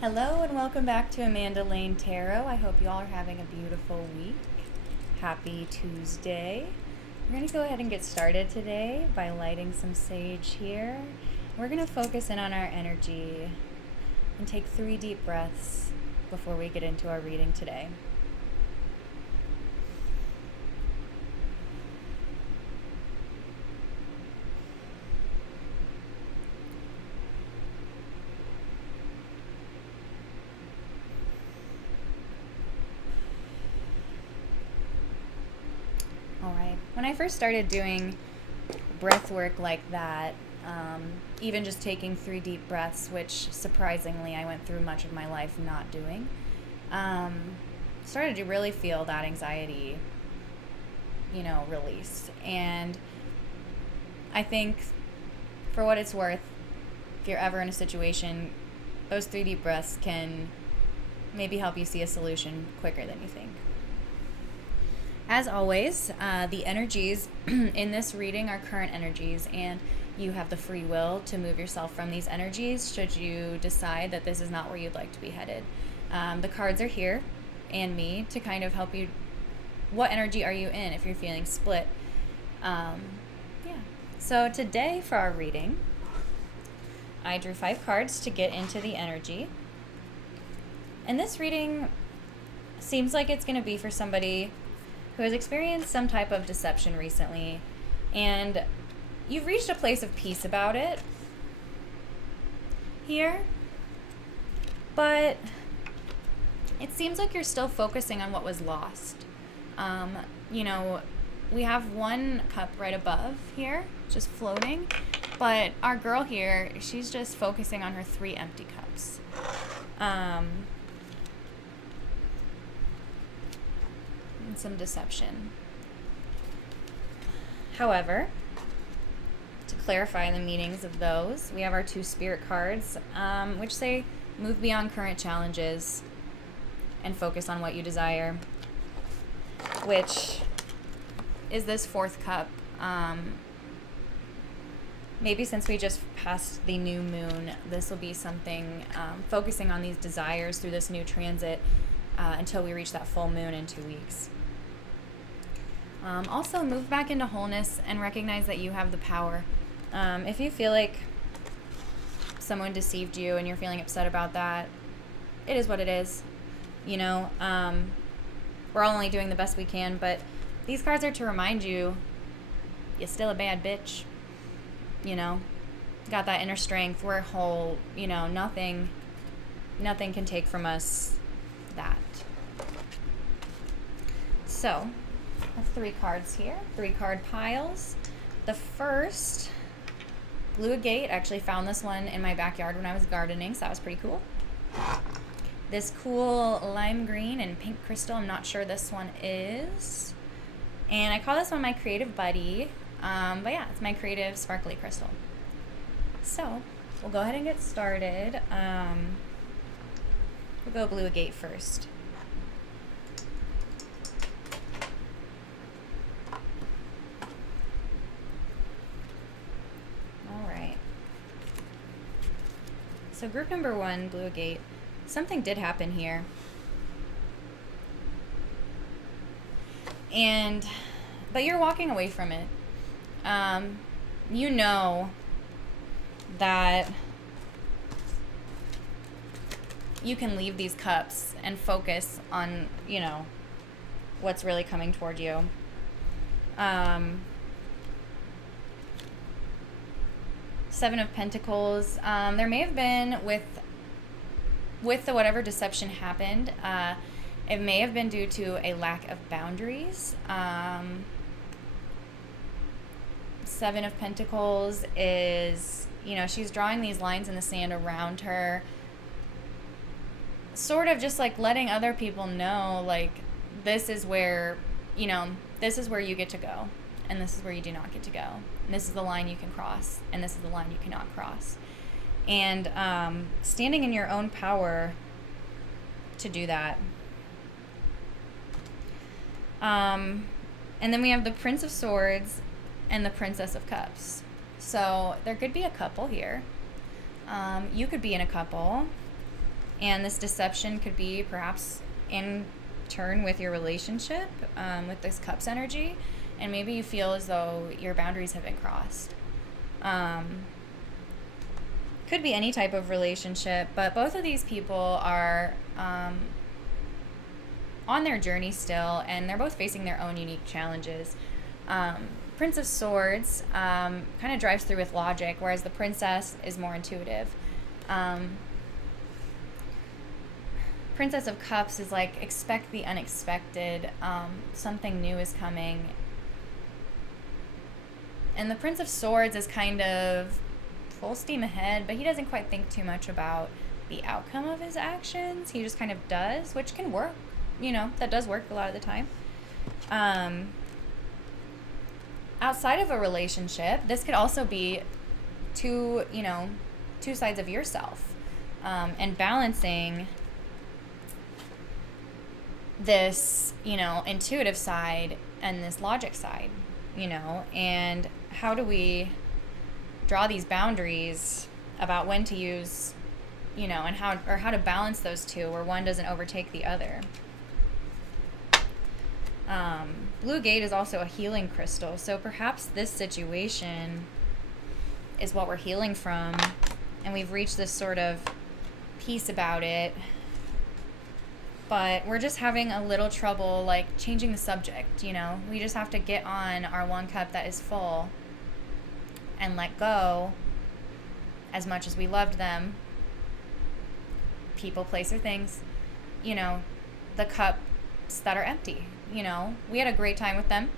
Hello and welcome back to AmandaLaneTarot. I hope you all are having a beautiful week. Happy Tuesday. We're going to go ahead and get started today by lighting some sage here. We're going to focus in on our energy and take 3 deep breaths before we get into our reading today. Alright, when I first started doing breath work like that, even just taking 3 deep breaths, which surprisingly I went through much of my life not doing, started to really feel that anxiety, release. And I think, for what it's worth, if you're ever in a situation, those 3 deep breaths can maybe help you see a solution quicker than you think. As always, the energies in this reading are current energies, and you have the free will to move yourself from these energies should you decide that this is not where you'd like to be headed. The cards are here, and me, to kind of help you. What energy are you in if you're feeling split? So today for our reading, I drew 5 cards to get into the energy. And this reading seems like it's going to be for somebody who has experienced some type of deception recently, and you've reached a place of peace about it here, but it seems like you're still focusing on what was lost. We have 1 cup right above here, just floating, but our girl here, she's just focusing on her 3 empty cups. Some deception. However, to clarify the meanings of those, we have our 2 spirit cards, which say move beyond current challenges and focus on what you desire, which is this 4th cup. Maybe since we just passed the new moon, this will be something focusing on these desires through this new transit until we reach that full moon in 2 weeks. Also, move back into wholeness and recognize that you have the power. If you feel like someone deceived you and you're feeling upset about that, it is what it is. We're all only doing the best we can, but these cards are to remind you, you're still a bad bitch. Got that inner strength. We're whole. Nothing can take from us that. So, I have 3 cards here, 3 card piles. The first, Blue Agate. Actually found this one in my backyard when I was gardening, so that was pretty cool. This cool lime green and pink crystal, I'm not sure this one is. And I call this one my creative buddy. But yeah, it's my creative sparkly crystal. So, we'll go ahead and get started. We'll go Blue Agate first. So group number 1, Blue Agate, something did happen here. But you're walking away from it. You know that you can leave these cups and focus on, what's really coming toward you. Seven of Pentacles. There may have been with the whatever deception happened. It may have been due to a lack of boundaries. 7 of Pentacles is, she's drawing these lines in the sand around her, sort of just like letting other people know, like, this is where you get to go, and this is where you do not get to go. And this is the line you can cross, and this is the line you cannot cross. And standing in your own power to do that. And then we have the Prince of Swords and the Princess of Cups. So there could be a couple here. You could be in a couple. And this deception could be perhaps in turn with your relationship, with this Cups energy. And maybe you feel as though your boundaries have been crossed. Could be any type of relationship, but both of these people are on their journey still, and they're both facing their own unique challenges. Prince of Swords kind of drives through with logic, whereas the Princess is more intuitive. Princess of Cups is like, expect the unexpected. Something new is coming. And the Prince of Swords is kind of full steam ahead, but he doesn't quite think too much about the outcome of his actions. He just kind of does, which can work. That does work a lot of the time. Outside of a relationship, this could also be two sides of yourself, and balancing this, intuitive side and this logic side, and how do we draw these boundaries about when to use, and how to balance those two where one doesn't overtake the other. Blue Gate is also a healing crystal, so perhaps this situation is what we're healing from, and we've reached this sort of peace about it, but we're just having a little trouble, like, changing the subject, We just have to get on our one cup that is full and let go. As much as we loved them, people, place, or things, the cups that are empty. We had a great time with them.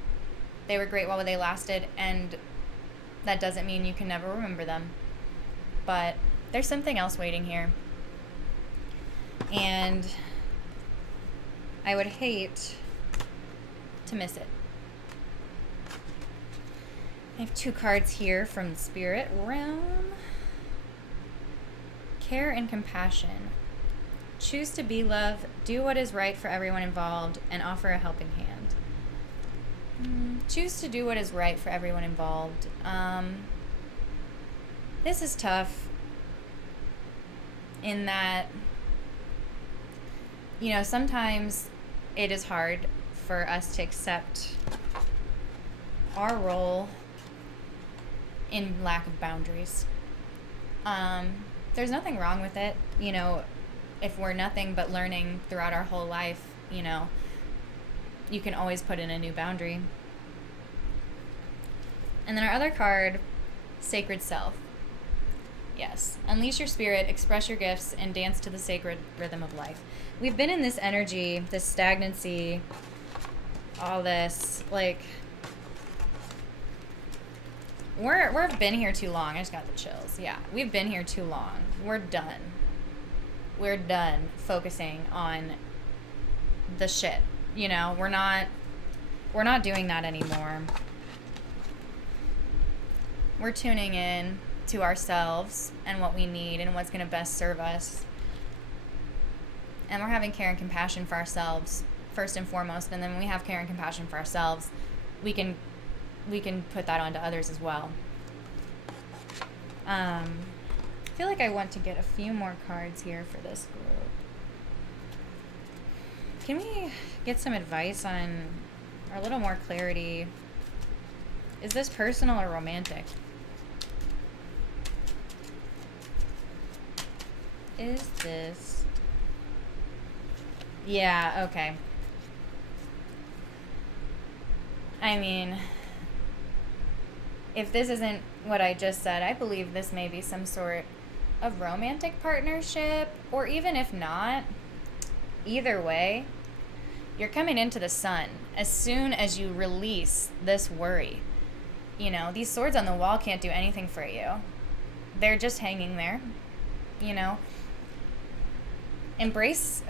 They were great while they lasted, and that doesn't mean you can never remember them. But there's something else waiting here. And I would hate to miss it. I have 2 cards here from the Spirit Realm. Care and compassion. Choose to be love, do what is right for everyone involved, and offer a helping hand. Choose to do what is right for everyone involved. This is tough in that, sometimes it is hard for us to accept our role in lack of boundaries. There's nothing wrong with it, if we're nothing but learning throughout our whole life, you can always put in a new boundary. And then our other card, Sacred Self. Yes, unleash your spirit, express your gifts, and dance to the sacred rhythm of life. We've been in this energy, this stagnancy, all this, like, we've been here too long. I just got the chills. Yeah, we've been here too long. We're done. We're done focusing on the shit. We're not doing that anymore. We're tuning in to ourselves and what we need and what's going to best serve us. And we're having care and compassion for ourselves first and foremost. And then when we have care and compassion for ourselves, we can put that onto others as well. I feel like I want to get a few more cards here for this group. Can we get some advice on, or a little more clarity? Is this personal or romantic? Is this... Yeah, okay. I mean, if this isn't what I just said, I believe this may be some sort of romantic partnership, or even if not, either way, you're coming into the sun as soon as you release this worry. These swords on the wall can't do anything for you. They're just hanging there, Embrace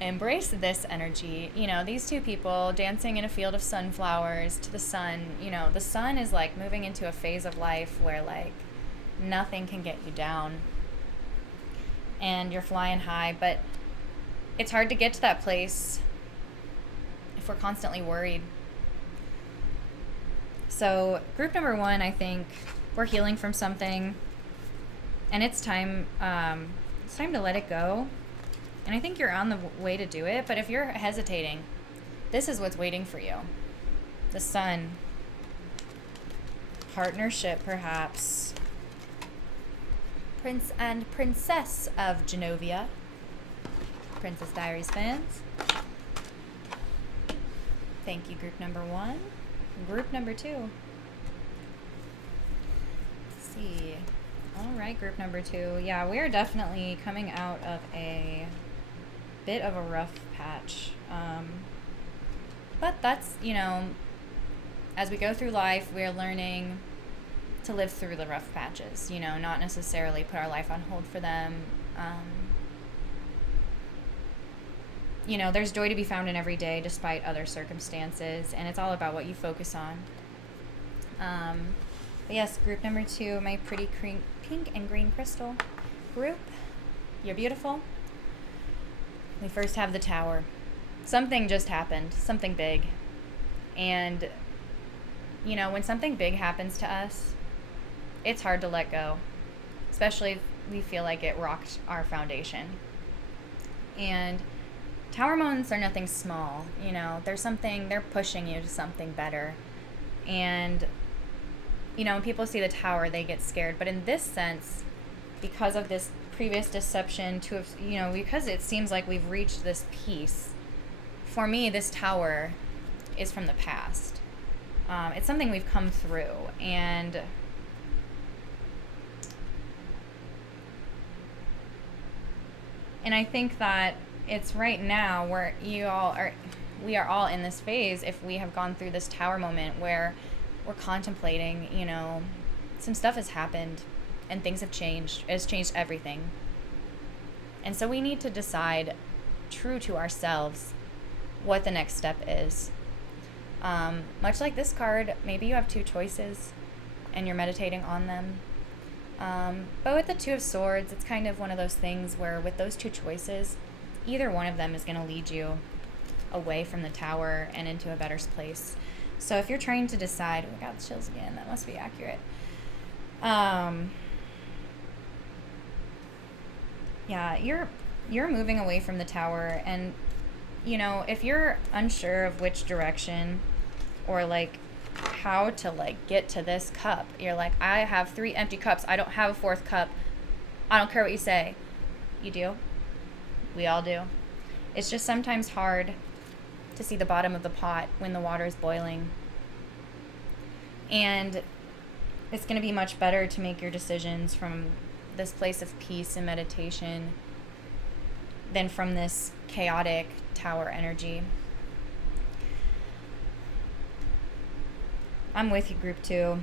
this energy. These two people dancing in a field of sunflowers to the sun. The sun is like moving into a phase of life where like nothing can get you down and you're flying high, but it's hard to get to that place if we're constantly worried. So group number 1, I think we're healing from something, and it's time It's time to let it go. And I think you're on the way to do it. But if you're hesitating, this is what's waiting for you. The Sun. Partnership, perhaps. Prince and Princess of Genovia. Princess Diaries fans. Thank you, group number 1. Group number 2. Let's see. All right, group number 2. Yeah, we are definitely coming out of a bit of a rough patch. But that's, you know, as we go through life, we're learning to live through the rough patches, you know, not necessarily put our life on hold for them. You know, there's joy to be found in every day despite other circumstances, and it's all about what you focus on. But yes, group number 2, my pretty pink and green crystal group. You're beautiful. We first have the Tower. Something just happened, something big. And, you know, when something big happens to us, it's hard to let go, especially if we feel like it rocked our foundation. And Tower moments are nothing small, you know, they're pushing you to something better. And, you know, when people see the Tower, they get scared. But in this sense, because of this previous deception, you know, because it seems like we've reached this peace, for me, this Tower is from the past. It's something we've come through. And I think that it's right now where we are all in this phase, if we have gone through this Tower moment where we're contemplating, you know, some stuff has happened and things have changed. It's changed everything. And so we need to decide, true to ourselves, what the next step is. Much like this card, maybe you have 2 choices and you're meditating on them. But with the 2 of Swords, it's kind of one of those things where with those 2 choices, either one of them is going to lead you away from the Tower and into a better place. So if you're trying to decide, oh, I got the chills again, that must be accurate. Yeah, you're moving away from the Tower, and, you know, if you're unsure of which direction or, like, how to, like, get to this cup, you're like, I have 3 empty cups, I don't have a 4th cup, I don't care what you say. You do. We all do. It's just sometimes hard to see the bottom of the pot when the water is boiling. And it's going to be much better to make your decisions from this place of peace and meditation than from this chaotic Tower energy. I'm with you, group 2.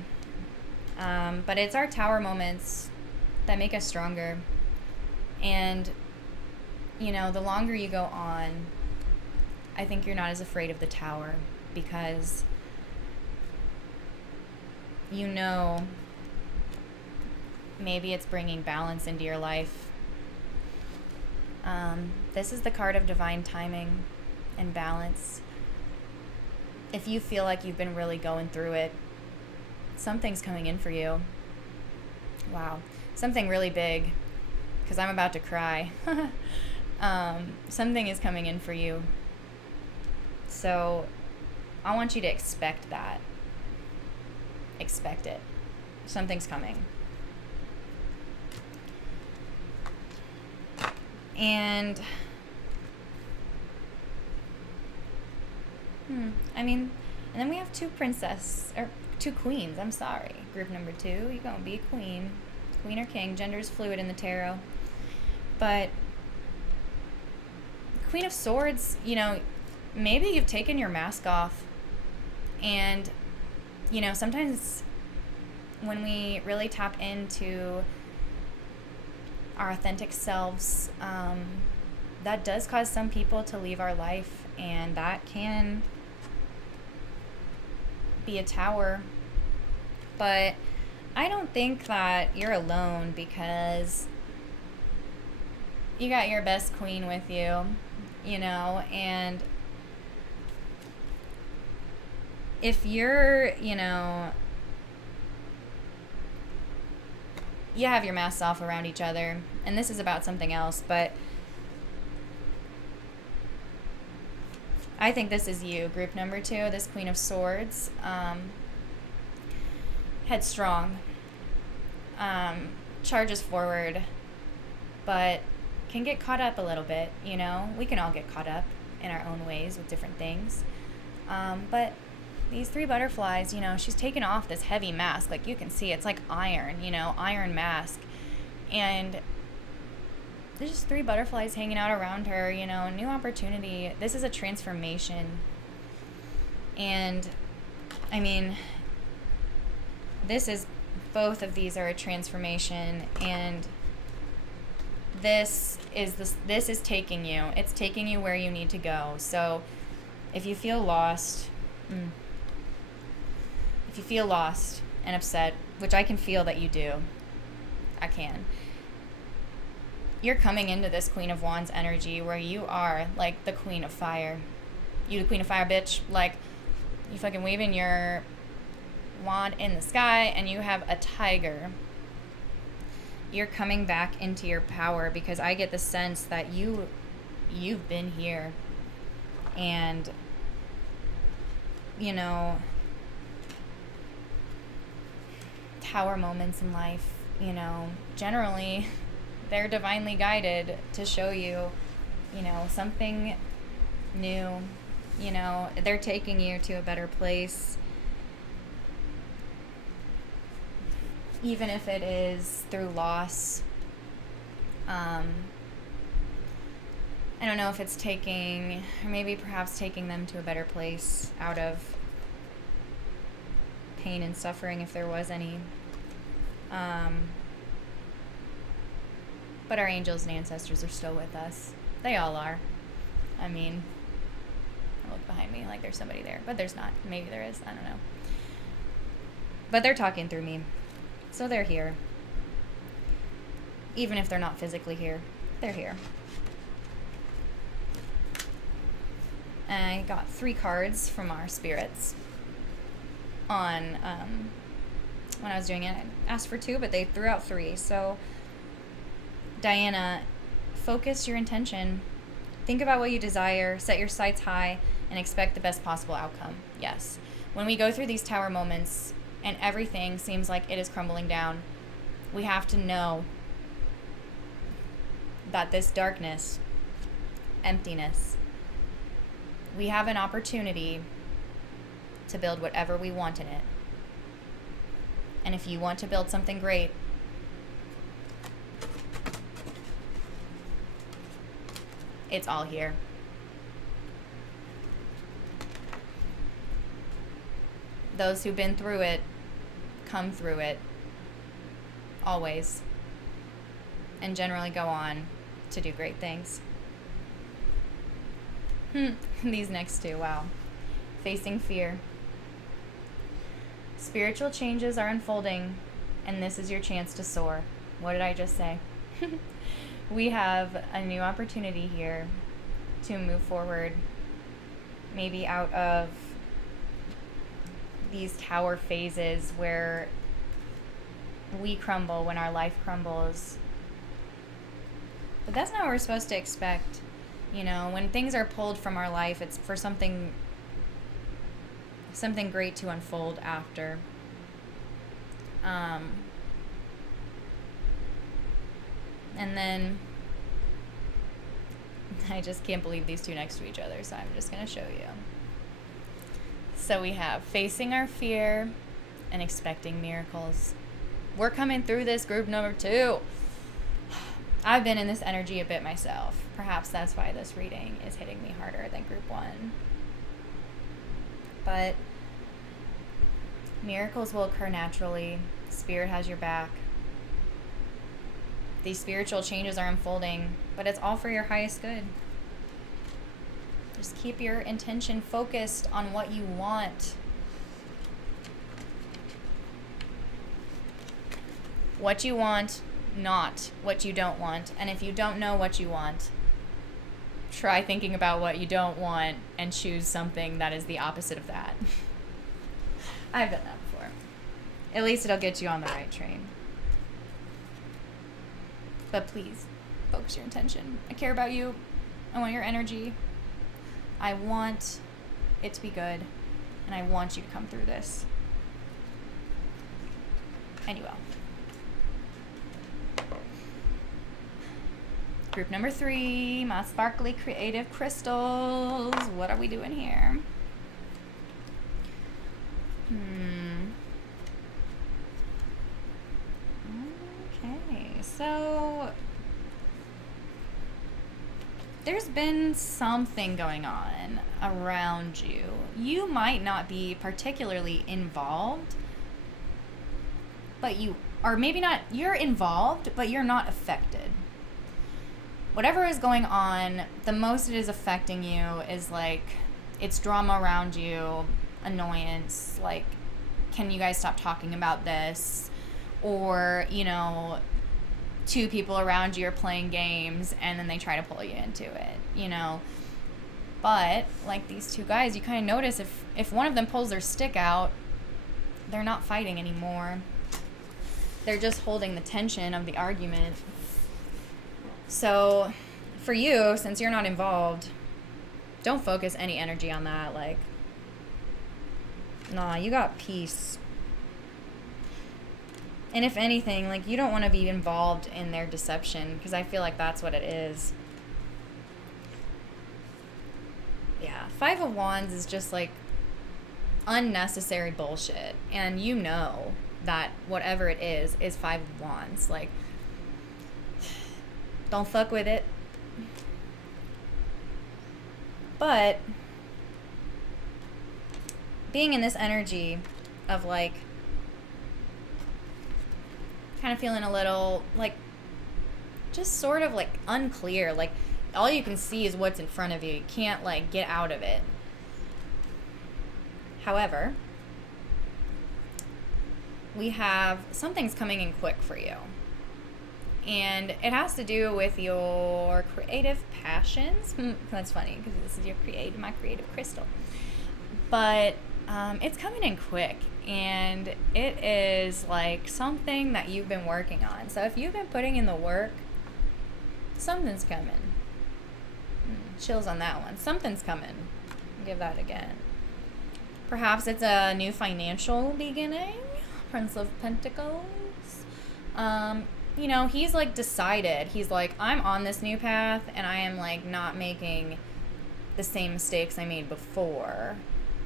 But it's our Tower moments that make us stronger. And, you know, the longer you go on, I think you're not as afraid of the Tower, because you know maybe it's bringing balance into your life. This is the card of divine timing and balance. If you feel like you've been really going through it, something's coming in for you. Wow. Something really big, because I'm about to cry. Something is coming in for you. So I want you to expect that. Expect it. Something's coming. And and then we have 2 queens. I'm sorry. Group number 2, you're gonna be a queen. Queen or king. Gender is fluid in the tarot. But Queen of Swords, you know, maybe you've taken your mask off, and, you know, sometimes when we really tap into our authentic selves, that does cause some people to leave our life, and that can be a Tower. But I don't think that you're alone, because you got your best queen with you, you know, and if you're, you know, you have your masks off around each other, and this is about something else, but I think this is you, group number 2, this Queen of Swords. Headstrong, charges forward, but can get caught up a little bit, you know? We can all get caught up in our own ways with different things. But these 3 butterflies, you know, she's taken off this heavy mask. Like, you can see, it's like iron, you know, iron mask. And there's just 3 butterflies hanging out around her, you know, new opportunity. This is a transformation. And, I mean, both of these are a transformation, and this is taking you. It's taking you where you need to go. So if you feel lost, and upset, which I can feel that you do, I can. You're coming into this Queen of Wands energy where you are like the Queen of Fire. You the Queen of Fire, bitch. Like, you fucking waving your wand in the sky and you have a tiger. You're coming back into your power, because I get the sense that you've been here, and you know, tower moments in life, you know, generally they're divinely guided to show you, you know, something new. You know, they're taking you to a better place, even if it is through loss. I don't know if it's taking, or maybe perhaps taking them to a better place out of pain and suffering, if there was any. But our angels and ancestors are still with us. They all are. I mean, I look behind me like there's somebody there, but there's not. Maybe there is. I don't know. But they're talking through me. So they're here. Even if they're not physically here, they're here. I got 3 cards from our spirits on when I was doing it. I asked for 2, but they threw out 3. So, Diana, focus your intention. Think about what you desire. Set your sights high and expect the best possible outcome. Yes. When we go through these tower moments and everything seems like it is crumbling down, we have to know that this darkness, emptiness, we have an opportunity to build whatever we want in it. And if you want to build something great, it's all here. Those who've been through it come through it always, and generally go on to do great things. These next 2, wow. Facing fear. Spiritual changes are unfolding, and this is your chance to soar. What did I just say? We have a new opportunity here to move forward, maybe out of these tower phases where we crumble when our life crumbles. But that's not what we're supposed to expect. You know, when things are pulled from our life, it's for something great to unfold after. And then I just can't believe these 2 next to each other, so I'm just going to show you. So we have facing our fear and expecting miracles. We're coming through this, group number 2. I've been in this energy a bit myself. Perhaps that's why this reading is hitting me harder than group 1. But miracles will occur naturally. Spirit has your back. These spiritual changes are unfolding, but it's all for your highest good. Just keep your intention focused on what you want. What you want, not what you don't want. And if you don't know what you want, try thinking about what you don't want and choose something that is the opposite of that. I've done that before. At least it'll get you on the right train. But please, focus your intention. I care about you. I want your energy. I want it to be good. And I want you to come through this. And you will. Group number 3, my sparkly creative crystals. What are we doing here? Okay, so there's been something going on around you. You might not be particularly involved, but you're involved, but you're not affected. Whatever is going on, the most it is affecting you is like, it's drama around you, annoyance, like, can you guys stop talking about this? Or, you know, 2 people around you are playing games and then they try to pull you into it, you know. But, like these 2 guys, you kind of notice if one of them pulls their stick out, they're not fighting anymore. They're just holding the tension of the argument. So, for you, since you're not involved, don't focus any energy on that. Like, nah, you got peace. And if anything, like, you don't want to be involved in their deception, because I feel like that's what it is. Yeah, 5 of Wands is just, like, unnecessary bullshit. And you know that whatever it is 5 of Wands. Like, don't fuck with it. But being in this energy of, like, kind of feeling a little, like, just sort of, like, unclear. Like, all you can see is what's in front of you. You can't, like, get out of it. However, we have something's coming in quick for you. And it has to do with your creative passions. That's funny, because this is my creative crystal. But it's coming in quick. And it is like something that you've been working on. So if you've been putting in the work, something's coming. Chills on that one. Something's coming. Give that again. Perhaps it's a new financial beginning. Prince of Pentacles. You know, he's like decided. He's like, I'm on this new path and I am like not making the same mistakes I made before,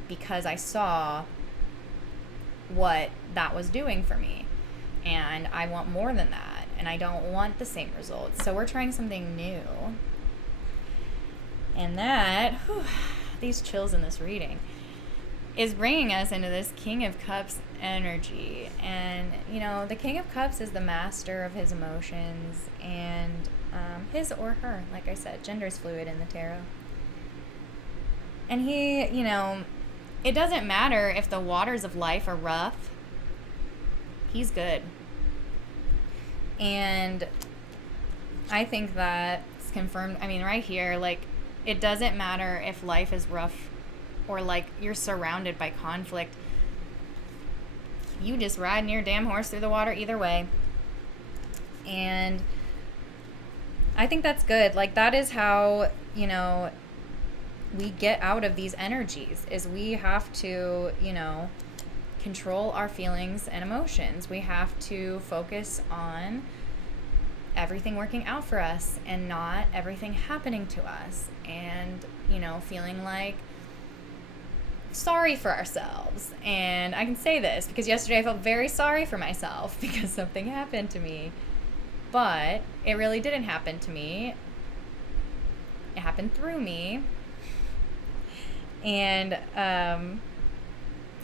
because I saw what that was doing for me. And I want more than that. And I don't want the same results. So we're trying something new. And that, these chills in this reading, is bringing us into this King of Cups energy. And, you know, the King of Cups is the master of his emotions, and his or her, like I said, gender is fluid in the tarot. And he, you know, it doesn't matter if the waters of life are rough. He's good. And I think that's confirmed. I mean, right here, like, it doesn't matter if life is rough or, like, you're surrounded by conflict. You just riding your damn horse through the water either way. And I think that's good. Like, that is how, you know, we get out of these energies, is we have to, you know, control our feelings and emotions. We have to focus on everything working out for us and not everything happening to us, and, you know, feeling like sorry for ourselves. And I can say this because yesterday I felt very sorry for myself because something happened to me, but it really didn't happen to me. It happened through me. And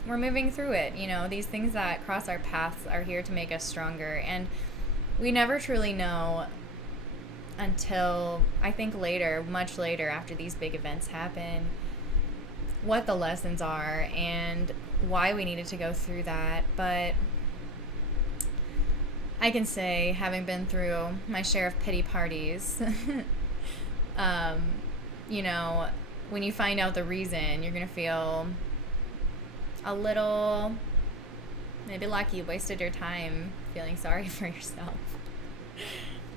we're moving through it. You know, these things that cross our paths are here to make us stronger. And we never truly know until, I think, later, much later, after these big events happen, what the lessons are and why we needed to go through that. But I can say, having been through my share of pity parties, you know, when you find out the reason, you're going to feel a little, maybe like you wasted your time feeling sorry for yourself.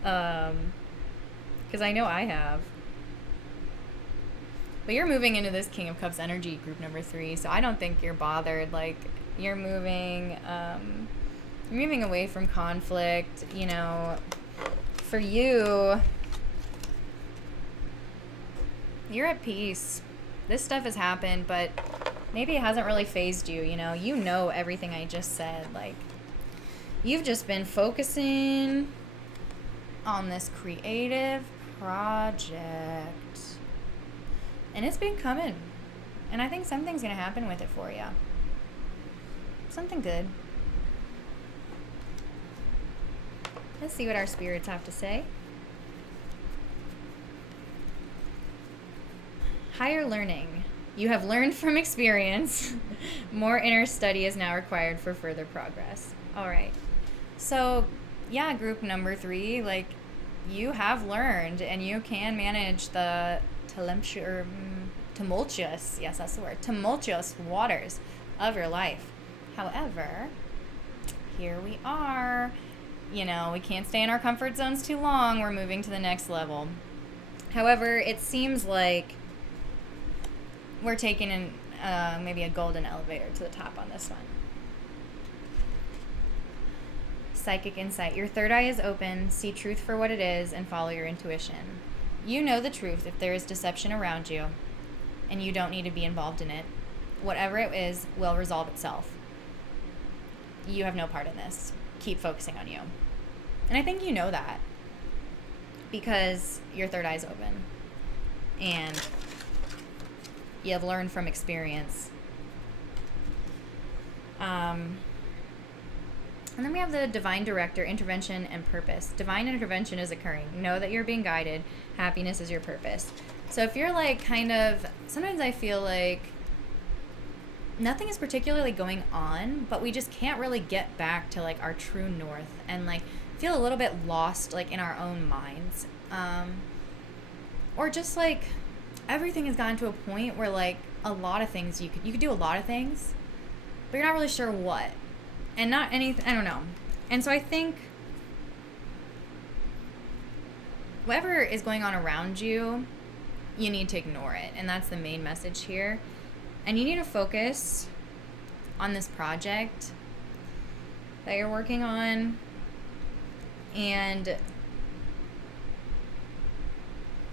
Because I know I have. But you're moving into this King of Cups energy, group number 3, so I don't think you're bothered. Like, you're moving away from conflict, you know. For you, you're at peace. This stuff has happened, but maybe it hasn't really phased you, you know. You know everything I just said. Like, you've just been focusing on this creative project. And it's been coming. And I think something's going to happen with it for you. Something good. Let's see what our spirits have to say. Higher learning. You have learned from experience. More inner study is now required for further progress. All right. So, yeah, group number 3, like, you have learned and you can manage the tumultuous, yes, that's the word, tumultuous waters of your life. However, here we are. You know, we can't stay in our comfort zones too long. We're moving to the next level. However, it seems like we're taking in maybe a golden elevator to the top on this one. Psychic insight. Your third eye is open. See truth for what it is and follow your intuition. You know the truth if there is deception around you, and you don't need to be involved in it. Whatever it is will resolve itself. You have no part in this. Keep focusing on you. And I think you know that because your third eye is open and you have learned from experience. And then we have the divine director, intervention, and purpose. Divine intervention is occurring. Know that you're being guided. Happiness is your purpose. So if you're like kind of, sometimes I feel like nothing is particularly going on, but we just can't really get back to like our true north and like feel a little bit lost like in our own minds. Or just like everything has gotten to a point where like a lot of things you could do a lot of things, but you're not really sure what. And not anything, I don't know. And so I think whatever is going on around you, you need to ignore it. And that's the main message here. And you need to focus on this project that you're working on and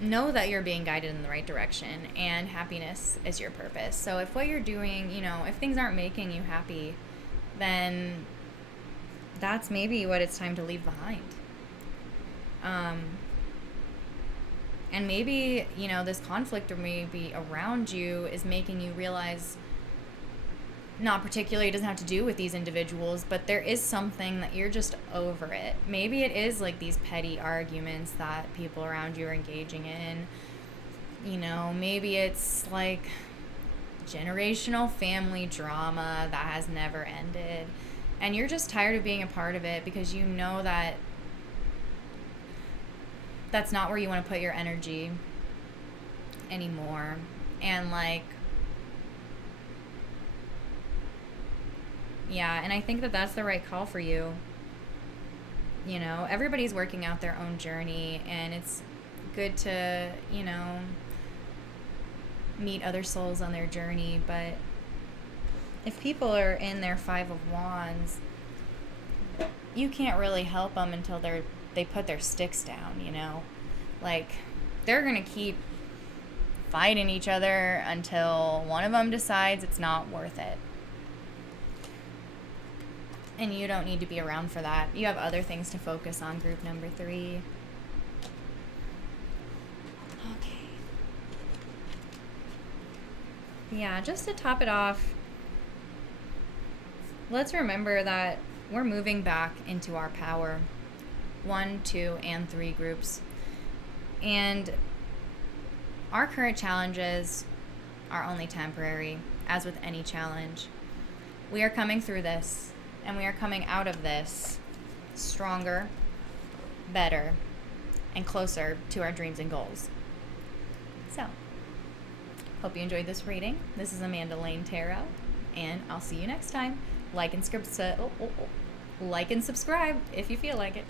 know that you're being guided in the right direction and happiness is your purpose. So if what you're doing, you know, if things aren't making you happy, then that's maybe what it's time to leave behind. And maybe, you know, this conflict or maybe around you is making you realize, not particularly, it doesn't have to do with these individuals, but there is something that you're just over it. Maybe it is like these petty arguments that people around you are engaging in. You know, maybe it's like generational family drama that has never ended, and you're just tired of being a part of it because you know that that's not where you want to put your energy anymore. And like, yeah, and I think that that's the right call for you. You know, everybody's working out their own journey, and it's good to, you know, meet other souls on their journey. But if people are in their 5 of Wands, you can't really help them until they put their sticks down, you know? Like, they're gonna keep fighting each other until one of them decides it's not worth it. And you don't need to be around for that. You have other things to focus on, group number 3. Okay. Yeah, just to top it off, let's remember that we're moving back into our power. 1, 2, and 3 groups. And our current challenges are only temporary, as with any challenge. We are coming through this, and we are coming out of this stronger, better, and closer to our dreams and goals. So, hope you enjoyed this reading. This is AmandaLaneTarot, and I'll see you next time. Like and subscribe if you feel like it.